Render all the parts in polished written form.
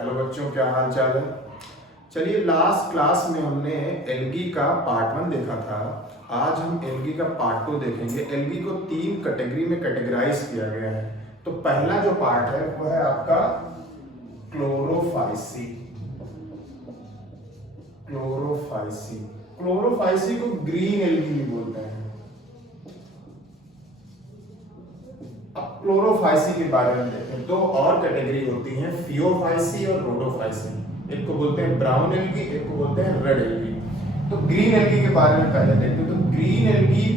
Hello बच्चों, क्या हाल चाल है। चलिए, लास्ट क्लास में हमने एल्गी का पार्ट 1 देखा था। आज हम एल्गी का पार्ट 2 देखेंगे। एल्गी को 3 कैटेगरी में कैटेगराइज किया गया है। तो पहला जो पार्ट है वो है आपका क्लोरोफाइसी। क्लोरोफाइसी क्लोरोफाइसी को ग्रीन एल्गी भी बोलते हैं। अब क्लोरोफाइसी के बारे में देखें। दो और कैटेगरी होती हैं, फियोफाइसी और रोडोफाइसी। एक को बोलते हैं ब्राउन एल्गी, एक को बोलते हैं रेड एल्गी। तो ग्रीन एल्गी के बारे में पहले देखते हैं। तो ग्रीन एल्गी,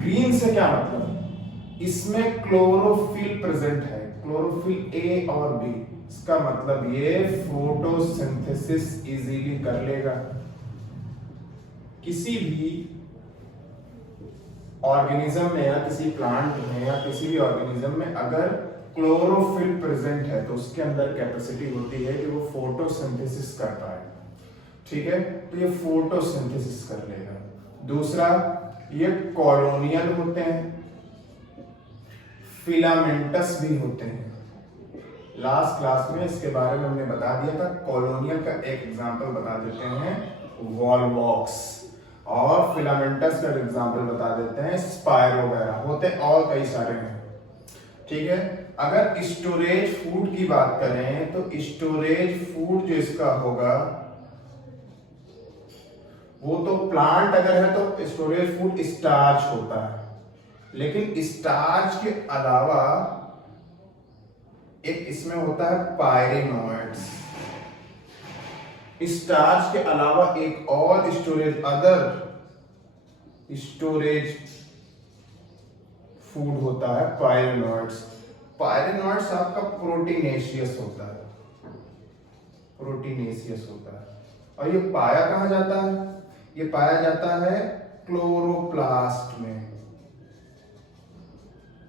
ग्रीन से क्या मतलब है? इसमें क्लोरोफिल प्रेजेंट है, क्लोरोफिल ए और बी। इसका मतलब ये फोटोसिंथेसिस इजीली कर लेगा। किसी भी ऑर्गेनिज्म में या किसी प्लांट में या किसी भी ऑर्गेनिज्म में अगर क्लोरोफिल प्रेजेंट है तो उसके अंदर कैपेसिटी होती है कि वो फोटोसिंथेसिस कर पाए। ठीक है, तो ये फोटोसिंथेसिस कर लेगा। दूसरा, ये कॉलोनियल होते हैं, फिलामेंटस भी होते हैं। लास्ट क्लास में इसके बारे में हमने बता दिया था। कॉलोनियल का एक एग्जांपल बता देते हैं, वॉलवॉक्स, और फिलामेंटस का एग्जांपल बता देते हैं, स्पायरो वगैरह होते और कई सारे हैं। ठीक है, अगर स्टोरेज फूड की बात करें तो स्टोरेज फूड जो इसका होगा वो तो प्लांट अगर है तो स्टोरेज फूड स्टार्च होता है। लेकिन स्टार्च के अलावा एक इसमें होता है पायरेनोइड्स। स्टार्च के अलावा एक और स्टोरेज, अदर स्टोरेज फूड होता है पायरेनोइड्स। पायरेनोइड्स आपका प्रोटीनेशियस होता है, प्रोटीनेशियस होता है। और ये पाया कहां जाता है? ये पाया जाता है क्लोरोप्लास्ट में।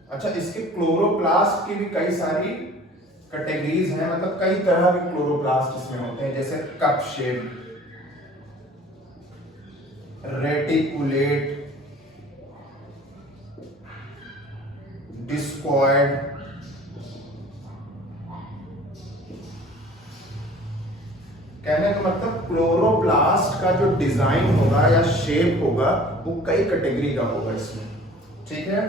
अच्छा, इसके क्लोरोप्लास्ट की भी कई सारी कैटेगरीज हैं, मतलब कई तरह के क्लोरोप्लास्ट इसमें होते हैं, जैसे कप शेप, रेटिकुलेट, डिस्कॉइड, कहने का मतलब क्लोरोप्लास्ट का जो डिजाइन होगा या शेप होगा वो कई कैटेगरी का होगा इसमें। ठीक है,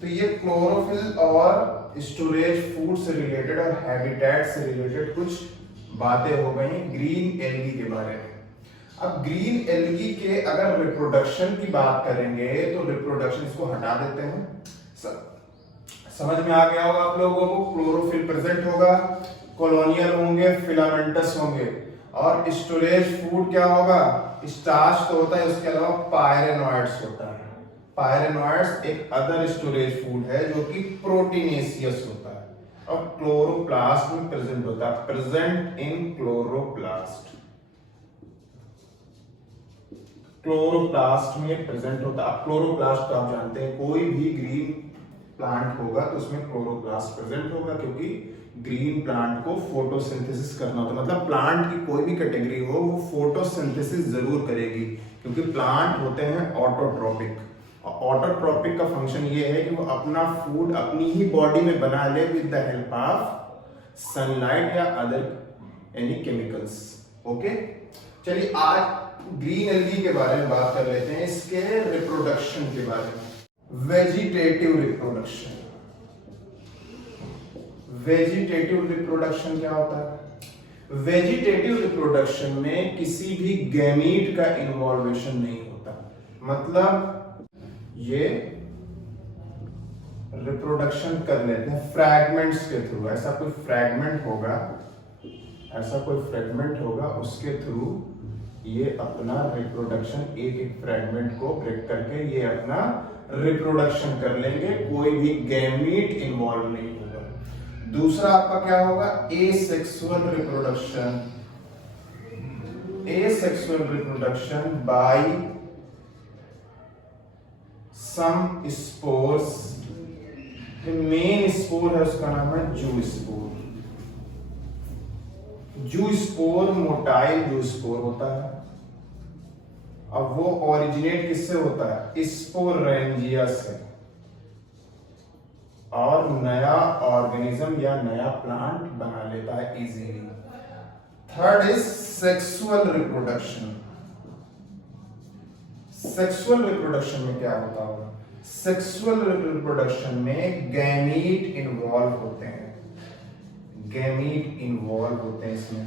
तो ये क्लोरोफिल और स्टोरेज फूड से रिलेटेड और हैबिटेट से रिलेटेड कुछ बातें हो गई ग्रीन एल्गी के बारे में। अब ग्रीन एल्गी के अगर रिप्रोडक्शन की बात करेंगे तो रिप्रोडक्शन, इसको हटा देते हैं। समझ में आ गया होगा आप लोगों को। क्लोरोफिल प्रेजेंट होगा, कॉलोनियल होंगे, फिलामेंटस होंगे, और स्टोरेज फूड क्या होगा? स्टार्च तो होता है, उसके अलावा पायरेनोइड्स होता है। पायरेनोइड्स एक अदर स्टोरेज फूड है जो कि प्रोटीनेशियस होता है और क्लोरोप्लास्ट में प्रेजेंट होता है। प्रेजेंट इन क्लोरोप्लास्ट, क्लोरोप्लास्ट में प्रेजेंट होता है। अब क्लोरोप्लास्ट तो आप जानते हैं, कोई भी ग्रीन प्लांट होगा तो उसमें क्लोरोप्लास्ट प्रेजेंट होगा, क्योंकि ग्रीन प्लांट को फोटोसिंथेसिस करना होता है। मतलब प्लांट की कोई भी कैटेगरी हो वो फोटोसिंथेसिस जरूर करेगी, क्योंकि प्लांट होते हैं ऑटोट्रोपिक। ऑटोट्रोपिक का फंक्शन ये है कि वो अपना फूड अपनी ही बॉडी में बना ले with the help of sunlight या अदर एनी केमिकल्स। ओके, चलिए आज ग्रीन एल्गी के बारे में बात कर लेते हैं, इसके रिप्रोडक्शन के बारे में। Vegetative reproduction. वेजिटेटिव रिप्रोडक्शन क्या होता है? वेजिटेटिव रिप्रोडक्शन में किसी भी गैमीट का इन्वॉल्वेशन नहीं होता। मतलब ये रिप्रोडक्शन कर लेते हैं फ्रैगमेंट्स के थ्रू। ऐसा कोई फ्रैगमेंट होगा, ऐसा कोई फ्रैगमेंट होगा, उसके थ्रू ये अपना रिप्रोडक्शन, एक एक फ्रैगमेंट को ब्रेक करके ये अपना रिप्रोडक्शन कर लेंगे। कोई भी गैमीट इन्वॉल्व नहीं होगा। दूसरा आपका क्या होगा? Asexual reproduction. Asexual reproduction by some spores. Main spore है उसका नाम है जू स्पोर। जू स्पोर मोटाइल जू स्पोर होता है। अब वो ओरिजिनेट किससे होता है? स्पोरेंजिया से। और नया ऑर्गेनिज्म या नया प्लांट बना लेता है easily. Third is sexual reproduction. Sexual reproduction में क्या होता होगा? सेक्सुअल रिप्रोडक्शन में गैमीट इन्वॉल्व होते हैं, गैमीट इन्वॉल्व होते हैं इसमें।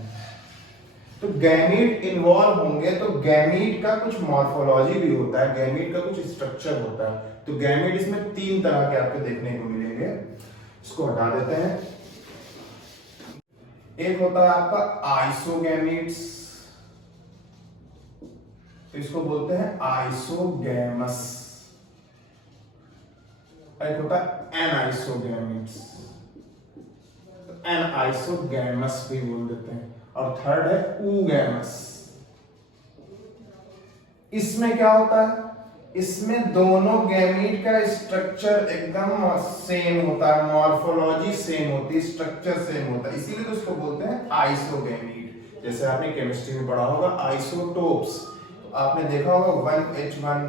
तो गैमीट इन्वॉल्व होंगे तो गैमीट का कुछ मॉर्फोलॉजी भी होता है, गैमीट का कुछ स्ट्रक्चर होता है। तो गैमीट इसमें तीन तरह के आपको देखने को मिलेंगे। इसको हटा देते हैं। एक होता है आपका आइसोगैमीट्स, तो इसको बोलते हैं आइसोगैमस। एक होता है एनाइसोगैमीट्स, तो एनाइसोगैमस भी बोल देते हैं। और थर्ड है ऊगैमस। इसमें क्या होता है? इसमें दोनों गैमीट का स्ट्रक्चर एकदम सेम होता है, मॉर्फोलॉजी सेम होती है, स्ट्रक्चर सेम होता है, इसीलिए तो उसको बोलते हैं आइसोगैमीट। जैसे आपने केमिस्ट्री में पढ़ा होगा आइसोटोप्स, तो आपने देखा होगा 1H1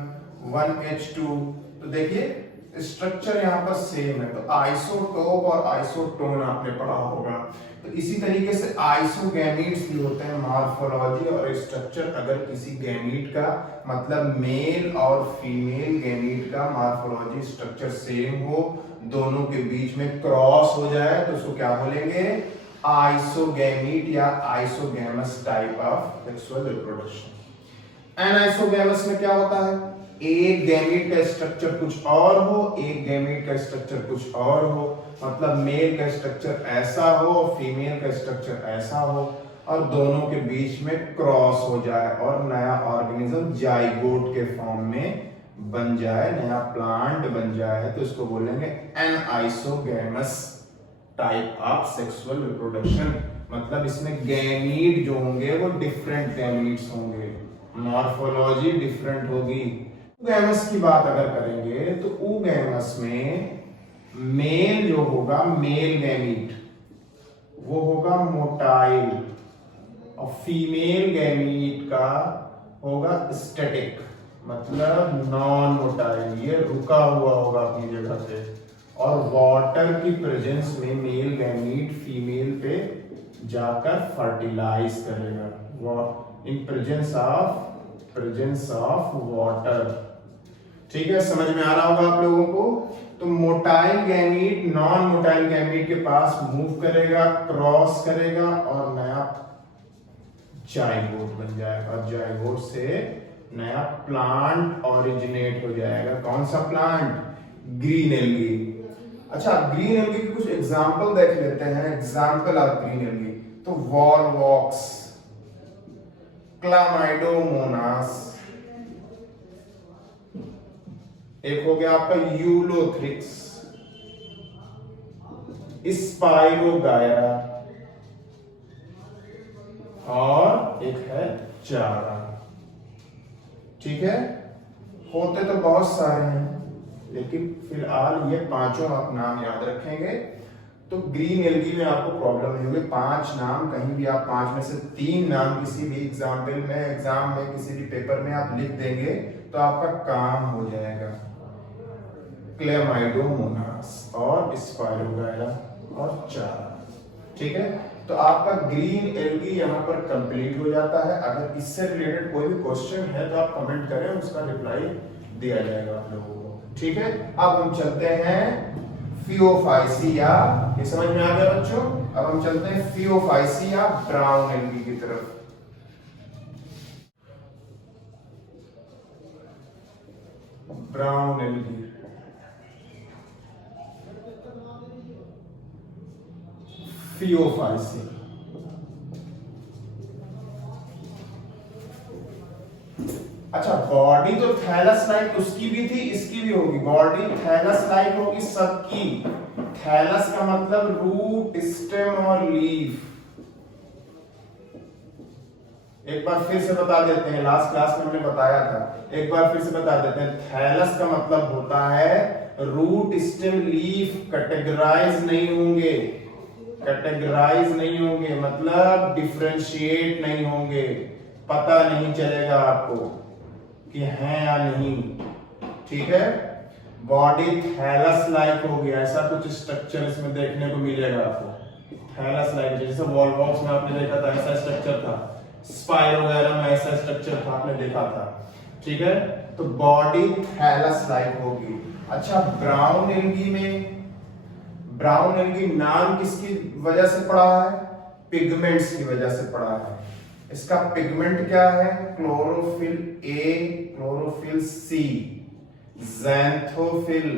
1H2, तो देखिए स्ट्रक्चर यहाँ पर सेम है। तो आइसोटोप और आइसोटोन आपने पढ़ा होगा। तो इसी तरीके से आइसोगैमीट्स भी होते हैं, मॉर्फोलॉजी और स्ट्रक्चर। अगर किसी गैमीट का मतलब मेल और फीमेल गैमीट का मॉर्फोलॉजी स्ट्रक्चर सेम हो, दोनों के बीच में क्रॉस हो जाए, तो उसको क्या बोलेंगे? आइसोगैमीट या isogamous type of sexual reproduction. Anisogamous में क्या होता है? एक गैमीट का स्ट्रक्चर कुछ और हो, एक गैमीट का स्ट्रक्चर कुछ और हो, मतलब मेल का स्ट्रक्चर ऐसा हो, फीमेल का स्ट्रक्चर ऐसा हो, और दोनों के बीच में क्रॉस हो जाए और नया ऑर्गेनिज्म जाइगोट के फॉर्म में बन जाए, नया प्लांट बन जाए, तो इसको बोलेंगे anisogamous type of sexual reproduction. मतलब इसमें गैमीट जो होंगे वो डिफरेंट गैमीट्स होंगे, मॉर्फोलॉजी डिफरेंट होगी। ऊगैमस की बात अगर करेंगे तो ऊगैमस में मेल जो होगा, मेल गैमीट, वो होगा मोटाइल, और फीमेल गैमीट का होगा स्टैटिक, मतलब नॉन मोटाइल, ये रुका हुआ होगा अपनी जगह पे। और वाटर की प्रेजेंस में मेल गैमीट फीमेल पे जाकर फर्टिलाइज करेगा इन प्रेजेंस ऑफ वाटर। ठीक है, समझ में आ रहा होगा आप लोगों को। तो motile gamete non motile gamete के पास मूव करेगा, क्रॉस करेगा और नया जाइगोट बन जाएगा, और जाइगोट से नया प्लांट ओरिजिनेट हो जाएगा। कौन सा प्लांट? Green algae. अच्छा, ग्रीन एल्गी के कुछ एग्जांपल देख लेते हैं। एग्जांपल ऑफ ग्रीन एल्गी, तो वॉलवॉक्स, क्लामाइडोमोनास, एक हो गया आपका यूलोथ्रिक्स, स्पाइरोगायरा, और एक है चारा। ठीक है, होते तो बहुत सारे हैं, लेकिन फिलहाल ये पांचों आप नाम याद रखेंगे। तो ग्रीन एल्गी में आपको प्रॉब्लम नहीं होगी। 5 नाम कहीं भी आप 5 में से 3 नाम किसी भी एग्जाम में किसी भी पेपर में आप लिख देंगे तो आपका काम हो जाएगा। क्लेमाइडोमोनास और स्पाइरोगायरा और चारा। ठीक है, तो आपका ग्रीन एल्गी यहाँ पर कंप्लीट हो जाता है। अगर इससे रिलेटेड कोई भी क्वेश्चन है तो आप कमेंट करें, उसका रिप्लाई दिया जाएगा आप लोगों को। ठीक है, अब हम चलते हैं फियोफाइसिया। ये समझ में आ गया बच्चों? अब हम चलते हैं फियोफाइसिया ब्राउन एल्गी की तरफ। Brown algae, phaeophyceae. अच्छा, बॉडी तो थैलस लाइक उसकी भी थी, इसकी भी होगी। बॉडी थैलस लाइक होगी सबकी। थैलस का मतलब रूट, स्टेम और लीफ। एक बार फिर से बता देते हैं, लास्ट क्लास में हमने बताया था, एक बार फिर से बता देते हैं। थैलस का मतलब होता है रूट, स्टेम, लीफ कैटेगराइज नहीं होंगे, कैटेगराइज नहीं होंगे मतलब डिफरेंशिएट नहीं होंगे, पता नहीं चलेगा आपको कि हैं या नहीं। ठीक है, बॉडी थैलस लाइक होगी, ऐसा कुछ स्ट्रक्चर इसमें देखने को मिलेगा आपको। थैलस लाइक जैसे वॉलबॉक्स में आपने देखा था ऐसा स्ट्रक्चर था, स्पाइर वगैरह में ऐसा स्ट्रक्चर था आपने देखा था, ठीक है। तो बॉडी थैलस लाइक होगी। अच्छा, ब्राउन एल्गी में, ब्राउन एल्गी नाम किसकी वजह से पड़ा है? पिगमेंट्स की वजह से पड़ा है। इसका पिगमेंट क्या है? Chlorophyll A, chlorophyll C, xanthophyll,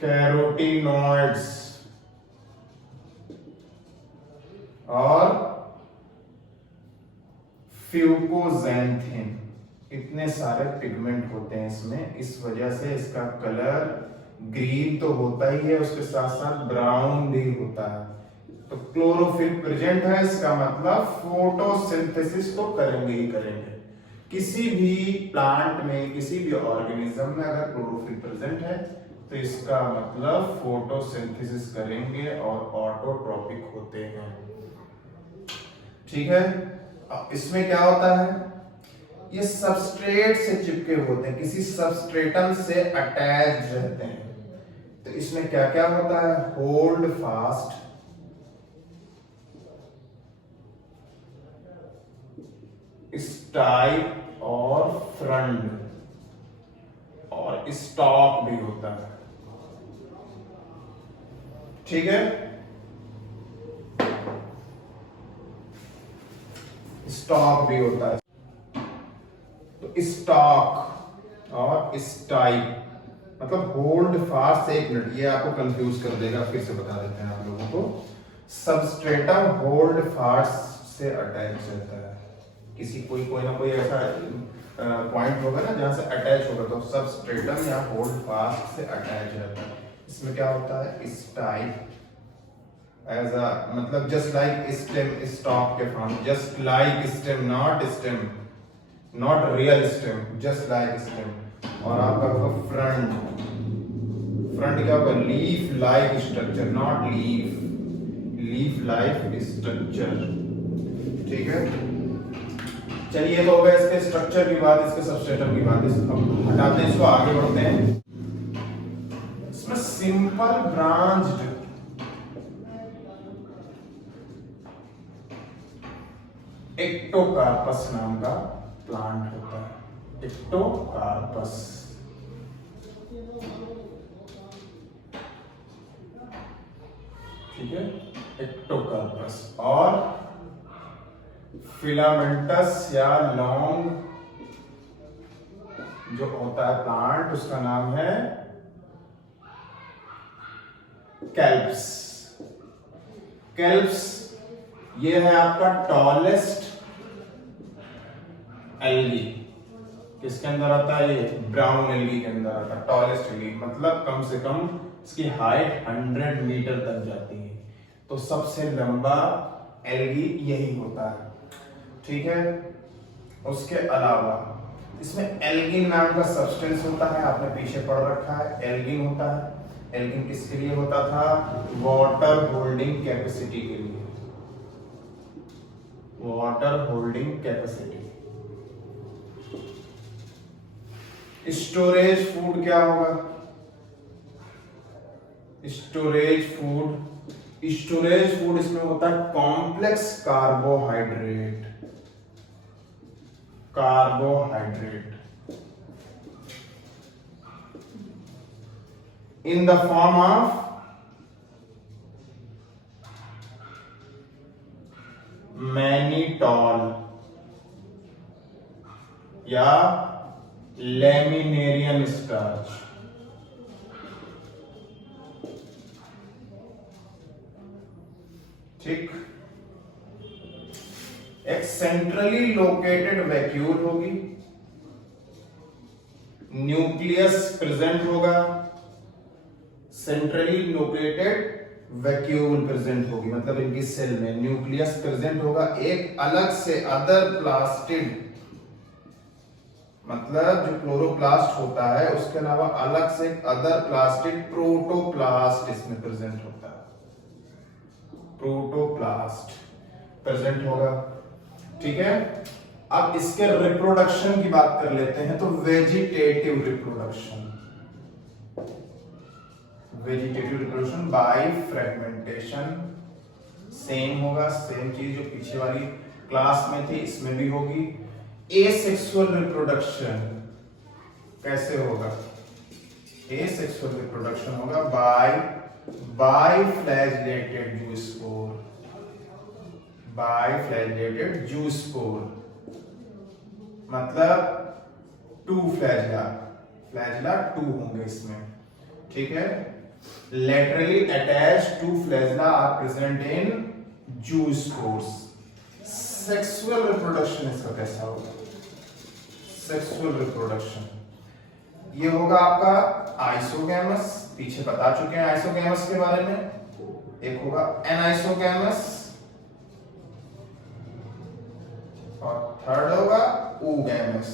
carotenoids और फ्यूकोज़ैंथिन। इतने सारे पिगमेंट होते हैं इसमें, इस वजह से इसका कलर ग्रीन तो होता ही है, उसके साथ साथ ब्राउन भी होता है। तो क्लोरोफिल प्रेजेंट है, इसका मतलब फोटोसिंथेसिस तो करेंगे ही करेंगे। किसी भी प्लांट में, किसी भी ऑर्गेनिज्म में अगर क्लोरोफिल प्रेजेंट है तो इसका मतलब फोटोसिंथेसिस करेंगे और ऑटोट्रॉपिक होते हैं, ठीक है। इसमें क्या होता है? ये सबस्ट्रेट से चिपके होते हैं, किसी सबस्ट्रेटम से अटैच रहते हैं। तो इसमें क्या क्या होता है? होल्ड फास्ट, स्टाइप और फ्रंट और स्टॉक भी होता है, ठीक है। स्टॉक भी होता है। तो स्टॉक और स्टाइप मतलब होल्ड फास्ट। एक मिनट, ये आपको कंफ्यूज कर देगा, फिर से बता देते हैं आप लोगों को। सबस्ट्रेटम होल्ड फास्ट से अटैच रहता है, किसी कोई ना कोई ऐसा पॉइंट होगा ना जहां से अटैच होगा, तो सबस्ट्रेटम या होल्ड फास्ट से अटैच रहता है। इसमें क्या होता है? स्टाइप एज अ मतलब जस्ट लाइक स्टेम, स्टॉक के form, just like stem, not stem, not real stem, just like stem. और आपका होगा फ्रंट। फ्रंट क्या होगा? Leaf like structure, not leaf, leaf like structure, ठीक है। चलिए, तो हो गया इसके स्ट्रक्चर की बात, इसके सबस्ट्रेटम की बात। अब हटाते हैं इसको, आगे बढ़ते हैं। इसमें सिंपल ब्रांच्ड एक्टोकार्पस नाम का प्लांट होता है, एक्टोकार्पस, ठीक है, एक्टोकार्पस। और फिलामेंटस या लॉन्ग जो होता है प्लांट, उसका नाम है कैल्प्स। कैल्प्स ये है आपका टॉलेस्ट एल्गी। किसके अंदर आता है? ये ब्राउन एल्गी के अंदर आता है। टॉलेस्ट एल्गी मतलब कम से कम इसकी हाइट 100 मीटर तक जाती है। तो सबसे लंबा एल्गी यही होता है, ठीक है। उसके अलावा इसमें एल्गिन नाम का सब्सटेंस होता है, आपने पीछे पढ़ रखा है। एल्गिन होता है। एल्गिन किसके लिए होता था? वाटर होल्डिंग कैपेसिटी के लिए, water holding capacity. Storage food क्या होगा? स्टोरेज फूड, स्टोरेज फूड इसमें होता है complex carbohydrate, carbohydrate in the form of mannitol या लैमिनेरियन स्टार्च। ठीक। एक सेंट्रली लोकेटेड वैक्यूल होगी, न्यूक्लियस प्रेजेंट होगा, सेंट्रली लोकेटेड वैक्यूल प्रेजेंट होगी, मतलब इनकी सेल में न्यूक्लियस प्रेजेंट होगा। एक अलग से अदर प्लास्टिड, मतलब जो क्लोरोप्लास्ट होता है उसके अलावा अलग से अदर प्लास्टिड प्रोटोप्लास्ट इसमें प्रेजेंट होता है, प्रोटोप्लास्ट प्रेजेंट होगा, ठीक है। अब इसके रिप्रोडक्शन की बात कर लेते हैं, तो vegetative reproduction, vegetative reproduction by fragmentation, same होगा, सेम चीज जो पीछे वाली क्लास में थी इसमें भी होगी। एसेक्सुअल रिप्रोडक्शन कैसे होगा? एसेक्सुअल रिप्रोडक्शन होगा by flagellated zoospore, by flagellated zoospore, मतलब टू फ्लैजिला, फ्लैजिला टू होंगे इसमें, ठीक है। Laterally attached to flagella are present in zoospores. Sexual reproduction इसका कैसा होगा? Sexual reproduction ये होगा आपका आइसोगैमस, पीछे बता चुके हैं आइसोगैमस के बारे में। एक होगा एनाइसोगैमस और थर्ड होगा oogamous।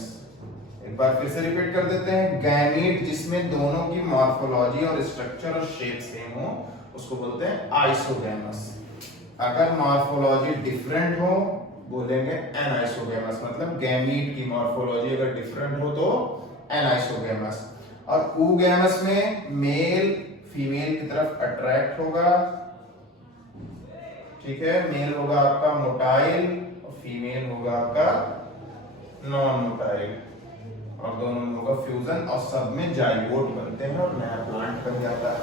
एक बार फिर से रिपीट कर देते हैं, गैमीट जिसमें दोनों की मॉर्फोलॉजी और स्ट्रक्चर और शेप सेम हो उसको बोलते हैं आइसोगैमस। अगर मॉर्फोलॉजी डिफरेंट हो बोलेंगे एनाइसोगैमस, मतलब गैमीट की मॉर्फोलॉजी अगर डिफरेंट हो तो एनाइसोगैमस। और oogamous में मेल फीमेल की तरफ अट्रैक्ट होगा, ठीक है। मेल होगा आपका मोटाइल और फीमेल होगा आपका नॉन मोटाइल, और दोनों में होगा फ्यूजन और सब में जाइगोट बनते हैं और नया प्लांट बन जाता है।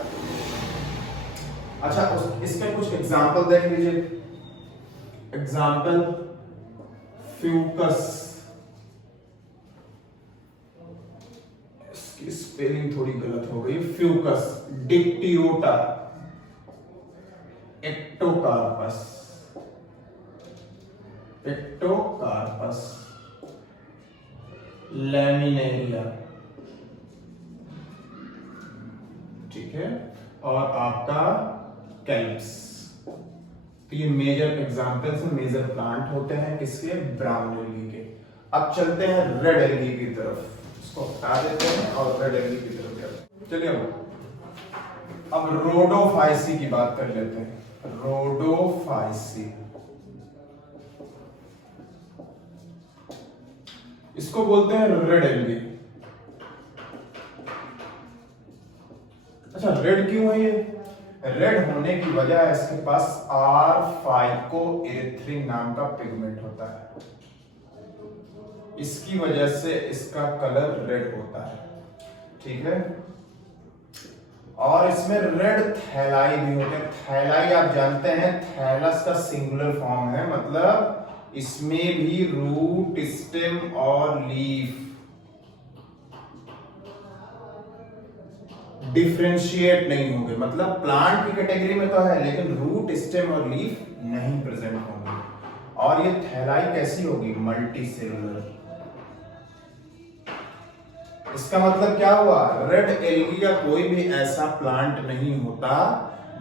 अच्छा, इसके कुछ एग्जांपल देख लीजिए। एग्जांपल फ्यूकस, इसकी स्पेलिंग थोड़ी गलत हो गई, Fucus, Dictyota, Ectocarpus, Ectocarpus, laminaria, ठीक है, और आपका कैल्प्स। तो ये मेजर एग्जांपल्स हैं, मेजर प्लांट होते हैं किसके? ब्राउन एल्गी के। अब चलते हैं रेड एल्गी की तरफ, इसको हटा देते हैं और रेड एल्गी की तरफ जाते हैं। चलिए अब रोडोफाइसी की बात कर लेते हैं। रोडोफाइसी इसको बोलते हैं रेड एल्गी। अच्छा, रेड क्यों है ये? रेड होने की वजह है इसके पास R-फाइकोइरिथ्रिन नाम का पिगमेंट होता है, इसकी वजह से इसका कलर रेड होता है, ठीक है। और इसमें रेड थैलाई भी होते हैं। थैलाई आप जानते हैं थैलस का सिंगुलर फॉर्म है, मतलब इसमें भी रूट, स्टेम और लीफ डिफरेंशिएट नहीं होंगे, मतलब प्लांट की कैटेगरी में तो है लेकिन रूट, स्टेम और लीफ नहीं प्रेजेंट होंगे। और ये थैलाई कैसी होगी? Multi cellular. इसका मतलब क्या हुआ? रेड एल्गी का कोई भी ऐसा प्लांट नहीं होता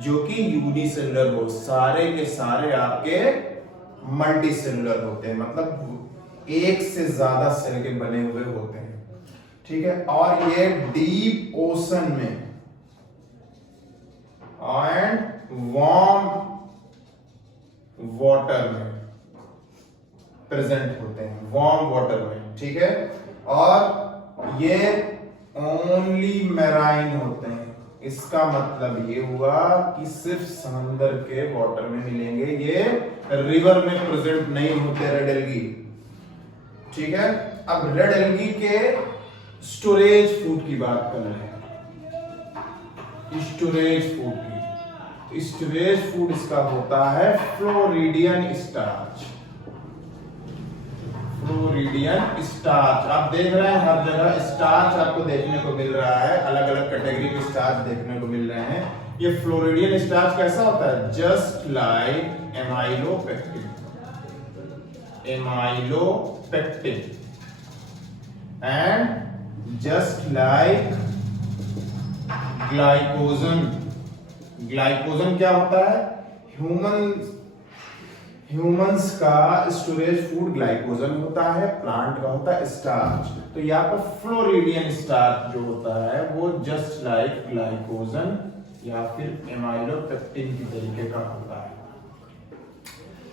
जो कि यूनिसेलुलर हो, सारे के सारे आपके मल्टी सेलुलर होते हैं, मतलब एक से ज्यादा सेल के बने हुए होते हैं, ठीक है। और ये डीप ओशन में एंड वार्म वाटर में प्रेजेंट होते हैं, वार्म वाटर में, ठीक है। और ये ओनली मैराइन होते हैं, इसका मतलब ये हुआ कि सिर्फ समंदर के वाटर में मिलेंगे, ये रिवर में प्रेजेंट नहीं होते रेड एल्गी, ठीक है। अब रेड एल्गी के स्टोरेज फूड की बात कर रहे हैं, स्टोरेज फूड की। स्टोरेज फूड इसका होता है फ्लोरिडियन स्टार्च, फ्लोरिडियन स्टार्च। आप देख रहे हैं हर जगह स्टार्च आपको देखने को मिल रहा है, अलग अलग कैटेगरी के स्टार्च देखने को मिल रहे हैं। ये फ्लोरिडियन स्टार्च कैसा होता है? Just like amylopectin, amylopectin and just like glycogen. Glycogen क्या होता है? ह्यूमंस का स्टोरेज फूड ग्लाइकोजन होता है, प्लांट का होता है स्टार्च। तो यहाँ पर फ्लोरिडियन स्टार्च जो होता है वो जस्ट लाइक ग्लाइकोजन या फिर एमाइलोपेक्टिन की तरीके का होता है,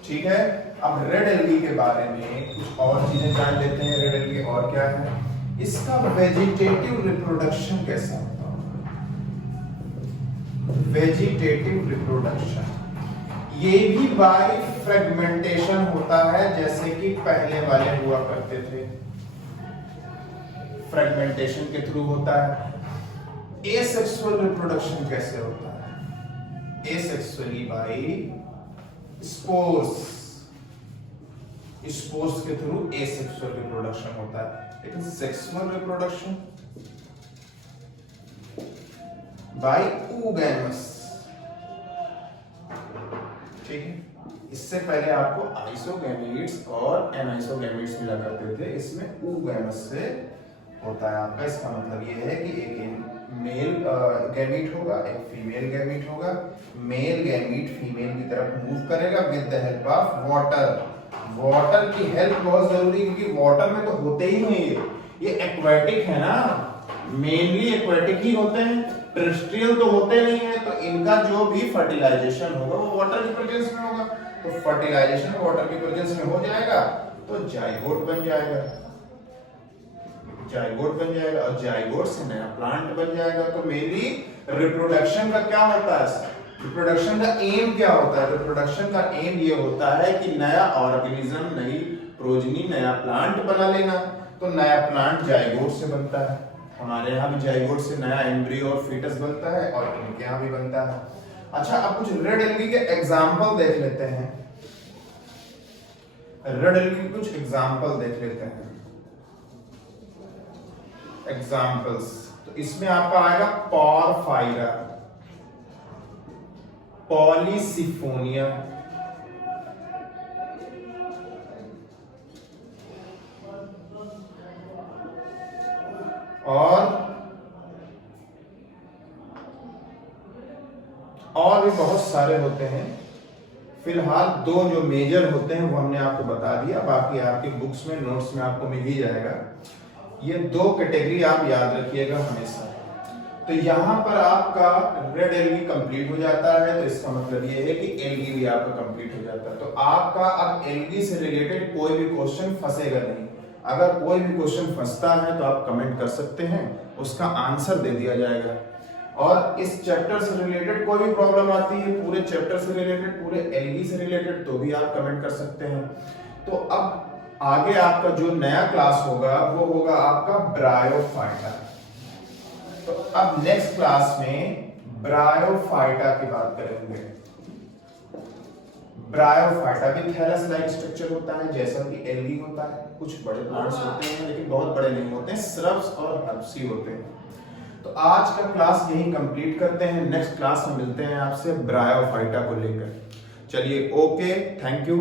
ठीक है। अब रेड एल्गी के बारे में कुछ और चीजें जान लेते हैं। रेड एल्गी और क्या है, इसका वेजिटेटिव रिप्रोडक्शन कैसा होता है। वेजिटेटिव रिप्रोडक्शन ये भी बाय फ्रेगमेंटेशन होता है, जैसे कि पहले वाले हुआ करते थे, फ्रेगमेंटेशन के थ्रू होता है। एसेक्सुअल रिप्रोडक्शन कैसे होता है, एसेक्सुअली बाय स्पोर्स, स्पोर्स के थ्रू एसेक्सुअल रिप्रोडक्शन होता है। लेकिन सेक्सुअल रिप्रोडक्शन बाय oogamous, ठीक है। इससे पहले आपको आइसोगैमीट्स और एनाइसोगैमीट्स मिला करते थे, इसमें oogamous से होता है आपका। इसका मतलब ये है कि एक मेल गैमीट होगा, एक फीमेल गैमीट होगा। मेल गैमीट फीमेल की तरफ मूव करेगा with the help of water. Water की हेल्प बहुत जरूरी है, क्योंकि वाटर में तो होते ही नहीं है, ये एक्वेटिक है ना, मेनली एक्वेटिक ही होते हैं, टेरेस्ट्रियल तो होते नहीं है। तो इनका जो भी फर्टिलाइजेशन होगा वो वाटर की प्रेजेंस में होगा। तो फर्टिलाइजेशन वाटर की प्रेजेंस में हो जाएगा तो जाइगोट बन जाएगा, जाइगोट बन जाएगा, और जाइगोट से नया प्लांट बन जाएगा। तो मेनली रिप्रोडक्शन का क्या होता है, रिप्रोडक्शन का एम क्या होता है, रिप्रोडक्शन का एम ये होता है कि नया ऑर्गेनिज्म, नई प्रोजनी, नया प्लांट बना लेना। तो नया प्लांट जाइगोट से बनता है, हमारे यहाँ भी जाइगोट से नया एम्ब्रियो और फीटस बनता है, और इनके यहाँ भी बनता है। अच्छा, अब कुछ रेड एल्गी के एग्जाम्पल देख लेते हैं। रेड एल्गी के कुछ एग्जाम्पल देख लेते हैं। एग्जाम्पल्स, तो इसमें आपका आएगा पोरफायरा, पॉलीसिफोनिया, और भी बहुत सारे होते हैं। फिलहाल दो जो मेजर होते हैं वो हमने आपको बता दिया, बाकी आपकी बुक्स में, नोट्स में आपको मिल ही जाएगा। ये दो कैटेगरी आप याद रखिएगा हमेशा। तो यहाँ पर आपका रेड एल्गी कंप्लीट हो जाता है, तो इसका मतलब ये है कि एल्गी भी आपका कंप्लीट हो जाता है। तो आपका अब एल्गी से रिलेटेड कोई भी क्वेश्चन फंसेगा नहीं। अगर कोई भी क्वेश्चन फंसता है तो आप कमेंट कर सकते हैं, उसका आंसर दे दिया जाएगा। और इस चैप्टर से रिलेटेड कोई भी प्रॉब्लम आती है, पूरे चैप्टर से रिलेटेड, पूरे एल्गी से रिलेटेड, तो भी आप कमेंट कर सकते हैं। तो अब आगे आपका जो नया क्लास होगा वो होगा आपका ब्रायोफाइटा। तो अब नेक्स्ट क्लास में ब्रायोफाइटा की बात करेंगे। ब्रायोफाइटा भी थैलस लाइक स्ट्रक्चर होता है, जैसा कि एल्गी होता है। कुछ बड़े प्लांट्स होते हैं लेकिन बहुत बड़े नहीं होते हैं, श्रब्स और हर्ब्स ही होते हैं। तो आज का क्लास यही कंप्लीट करते हैं, नेक्स्ट क्लास में मिलते हैं आपसे ब्रायोफाइटा को लेकर। चलिए, ओके, थैंक यू।